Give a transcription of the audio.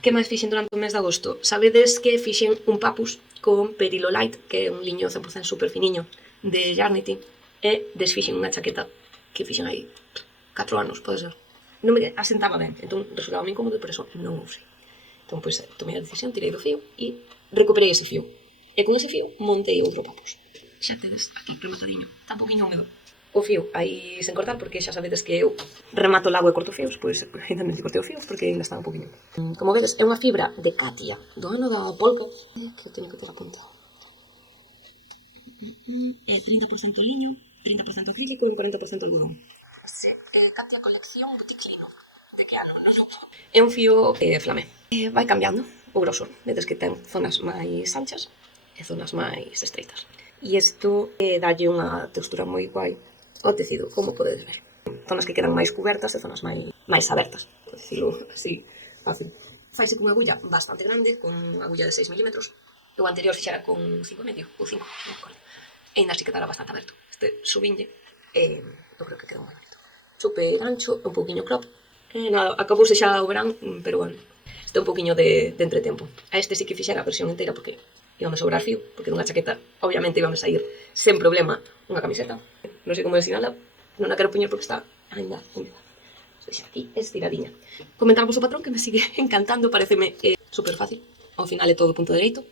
Que máis fixen durante o mes de agosto? Sabedes que fixen un papus con Perilo Light, que é un liño 100% super finiño de Yarnity, e desfixen unha chaqueta que fixen aí 4 anos, pode ser. Non me asentaba ben, entón resultaba moi incómodo e por eso non o usei. Entón, pois, tomei a decisión, tirei do fío e recuperei ese fío. E con ese fío montei outro papus. Xa tedes aquí rematadiño, está un poquinho húmedo o fío aí sen cortar, porque xa sabedes que eu remato o lago e corto fios, pois ainda me cortei o fío porque ainda está un poquinho. Como vedes, é unha fibra de Katia, do ano da polca, que eu teño que ter apuntado. É 30% liño, 30% acrílico e un 40% algodón. Katia Colección Boutique Lino. De que ano? Non. É un fío flamé. Vai cambiando o grosor, vedes que ten zonas máis anchas e zonas máis estreitas. E isto dalle unha textura moi guai ao tecido, como podedes ver. Zonas que quedan máis cubertas e zonas máis abertas, por decirlo así fácil. Faise cunha agulla bastante grande, con agulla de 6 mm. O anterior fixera con 5,5 ou 5, non me acordo. E ainda así quedara bastante aberto. Este subinlle, eu creo que quedou moi bonito. Super ancho, un pouquiño crop. Nada, acabouse xa o verán, pero bueno, este é un pouquiño de entretempo. A este sí que fixera a versión inteira porque íbame sobrar fío, porque dunha chaqueta obviamente íbame sair sen problema unha camiseta. Non sei como ensinala, non a quero poñer porque está ainda húmeda. Xa aquí estiradiña. Comentarvos o patrón que me sigue encantando, pareceme super fácil. Ao final é todo punto dereito,